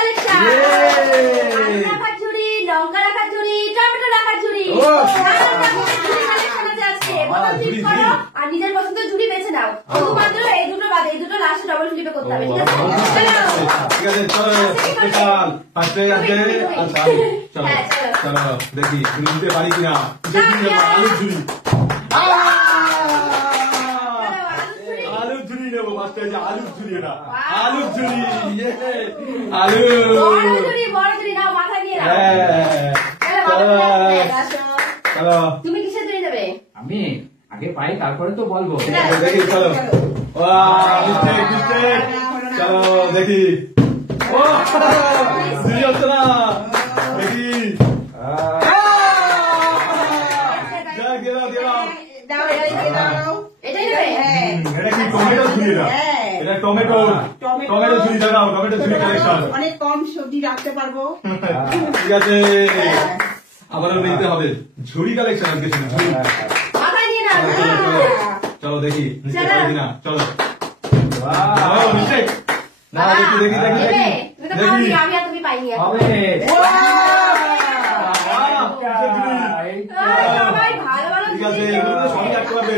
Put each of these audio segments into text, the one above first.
Collection. আলু রাখার ঝুড়ি, লঙ্কা রাখার ঝুড়ি, টমেটো রাখার ঝুড়ি। ঝুড়ি কালেকশন আছে আজকে। বোতাম ক্লিক করো আর নিজের পছন্দের ঝুড়ি বেছে নাও। শুধুমাত্র এই দুটো বাদে, এই দুটো লাস্টে ডবল ক্লিকে করতে হবে। ঠিক আছে? ঠিক আছে, চলো স্পেশাল ফার্স্টে আছে। আচ্ছা চলো চলো দেখি তুমি দিতে পারি কিনা। আলু ঝুড়ি, আলু ঝুড়ি নেবো ফার্স্টে। আলু ঝুড়ি, এটা আলু ঝুড়ি। আলু বড় ঝুড়ি নাও, মাথা দিয়ে নাও। চলো তুমি কিসের ঝুড়ি নেবে? আমি আগে পাই তারপরে তো বলবো। দেখি চলো। চলো দেখি। ঝুড়ি হচ্ছে না, দেখি। এটা কি টমেটো ঝুড়ি? এটা টমেটো, টমেটো ঝুড়ি দেখাও। টমেটো ঝুড়ি কালেকশন অনেক কম সবজি রাখতে পারবো। ঠিক আছে, আবারও নিতে হবে ঝুড়ি কালেকশন। আর কিছু না, ঝুড়ি। চলো দেখি নিতে পারি কিনা। চলো না, দেখি দেখি দেখি দেখি দেখি। আমি আর তুমি পাইনি এখন। হবে ভালো ভালো ঠিক আছে, সবই রাখতে পারবে।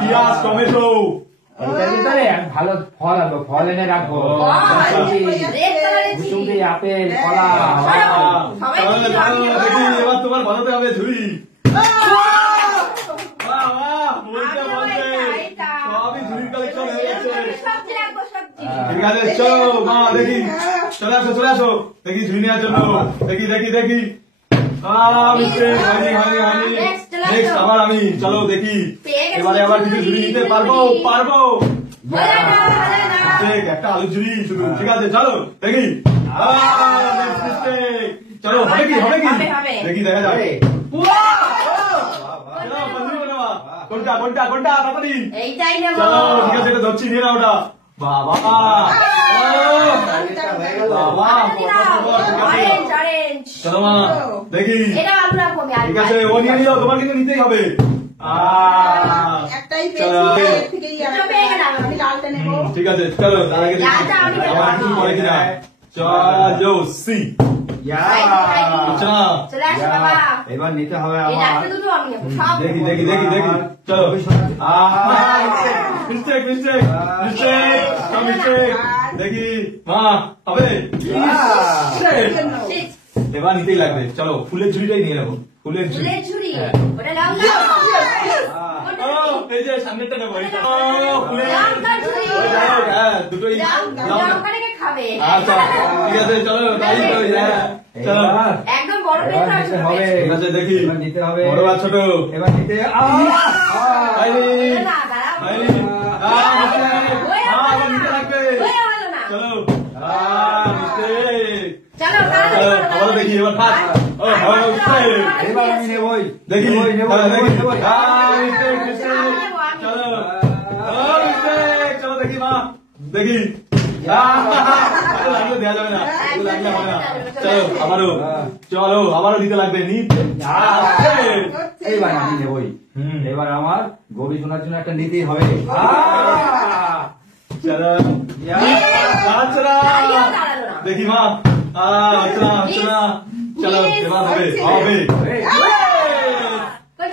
পেঁয়াজ, টমেটো। এটার ভিতরে আমি ভালো ফল আনবো, ফল এনে রাখবো। মুসুম্বি, আপেল, কলা। দেখি এবার তোমার বানাতে হবে ঝুড়ি। সবই ঝুড়ির কালেকশন হয়ে গেছে। ঠিক আছে, চলো মা দেখি। চলে আসো চলে আসো, দেখি ঝুড়ি নেওয়ার জন্য। দেখি দেখি দেখি। নেক্সট আবার আমি। চলো দেখি এবারে আবার কিছু ঝুড়ি নিতে পারবো পারবো। একটা আলু ঝুড়ি শুধু। ঠিক আছে চলো দেখি। চলো হবে কি হবে কি দেখি, দেখা যাবে। কোনটা কোনটা কোনটা তাড়াতাড়ি। এইটাই নেব। চলো ঠিক আছে, এটা ধরছি, নিয়ে নাও ওটা। বাবা চলো মা দেখি। ঠিক আছে, ও নিয়ে নিল, তোমার কিন্তু নিতেই হবে। ঠিক আছে চলো, তার আগে আবার কিছু করে কিনা। চলো সি। এবার নিতে হবে আমার। দেখি দেখি দেখি দেখি। চলো মিস্টেক মিস্টেক মিস্টেক মিস্টেক। দেখি মা হবে। এবার নিতেই লাগবে। চলো ফুলের ঝুড়িটাই নিয়ে নেবো। ফুলের ঝুড়ি। এই যে সামনেটা নেবো। হ্যাঁ দুটোই খাবে। আচ্ছা ঠিক আছে চলো তাই করি। চলো একদম বড় নিতে হবে। ঠিক আছে দেখি নিতে হবে। বড় আর ছোট এবার নিতে নিতে লাগবে। চলো আবার দেখি এবার ফার্স্ট। এবার আমি নেবই। দেখি দেখি চলো দেখি মা দেখি। দেওয়া যাবে না, লাগলে হবে না। চলো আবারও, চলো আবারও দিতে লাগবে। এইবার আমি নেবই। এবার আমার গরু শোনার জন্য একটা নিতেই হবে। দেখি মা চলো এবার হবে হবে।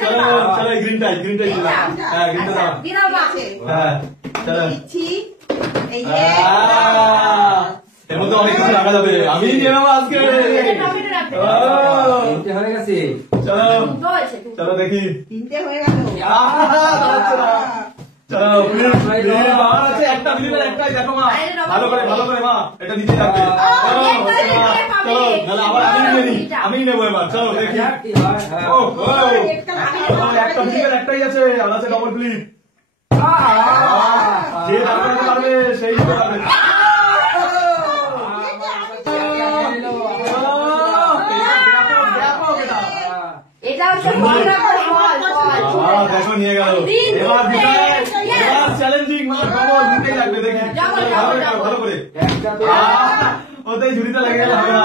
চলো চলো গ্রিনটাই গ্রিনটাই দিলাম। হ্যাঁ গ্রিনটা দাও। হ্যাঁ চলো। এর মধ্যে অনেক কিছু রাখা যাবে। আমি নিয়ে নেবো আজকে। হয়ে গেছে। চলো চলো দেখি। চলো আছে একটা মিলিবার একটাই। দেখো মা ভালো করে মা এটা নিতে থাকবে। চলো চলো আবার আমি নেবো এবার। চলো দেখি। একটা মিলিবার একটাই আছে, আর আছে ডবল ক্লিপ। যে দাঁড়াতে পারবে সেই নিতে পারবে। দেখো নিয়ে গেল। এবার চ্যালেঞ্জিং নিতেই লাগবে। দেখি ভালো করে। ওটাই ঝুড়িতে লেগে গেলে হবে না।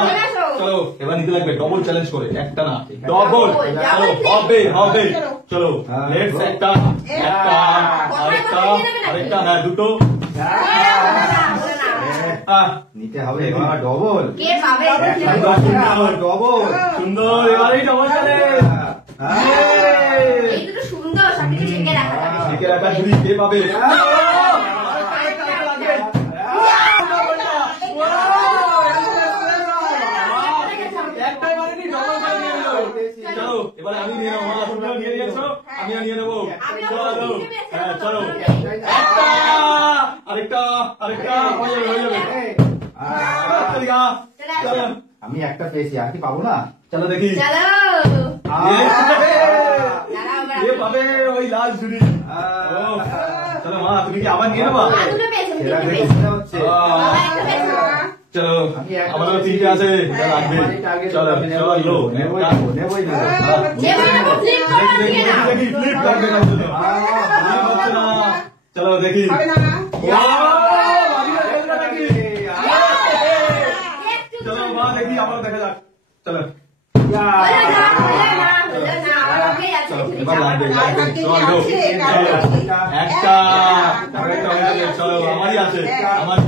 চলো এবার নিতে লাগবে ডবল চ্যালেঞ্জ করে। একটা না ডবল। চলো হবে হবে। চলো লেটস একটা একটা আরেকটা আরেকটা। হ্যাঁ দুটো। নিতে হবে এবার ডবল। কে পাবে ডবল সুন্দর, এবারেই ডবল চ্যালেঞ্জ। এই দুটো সুন্দর, সবকিছু ঢেকে রাখা যাবে। ঢেকে রাখা ঝুড়ি কে পাবে? একটাই মানেনি, ডবল করে নিয়ে নিল। চলো এবারে আমি নিয়ে নেবো, তোমরাও নিয়ে নিয়েছো, আমিও নিয়ে নেবো। চলো হ্যাঁ চলো, একটা আরেকটা আরেকটা হয়ে যাবে, হয়ে যাবে। চলো আমি একটা পেয়েছি, আর কি পাবো না? চলো দেখি চলো কে পাবে ওই লাল ঝুড়ি। চলো মা, তুমি কি আবার নিয়ে নেবা? আর দুটো পেয়েছো, তুমি সেরা দুটো দেখে পেয়েছো। মনে হচ্ছে। বাবা একটা পেয়েছো। চলো আমারও তিনটে আছে, রাখবে। চলো চলো লো, নেবই নেবই নেবো। নেবো না, flip করো, দেখি নিয়ে নাও। দেখি ফ্লিপ লাগবে না শুধু। flip হচ্ছে না। চলো দেখি। হবে না চলো মা দেখি, আবার দেখা যাক। চলো হলো না, হলো না, হলো না, আমার রঙেই আছে চলো ঝুড়ি। এবার লাগবে, লাগবে। চলো লো। একটা আরেকটা হয়ে যাবে। চলো আমারই আছে, আমার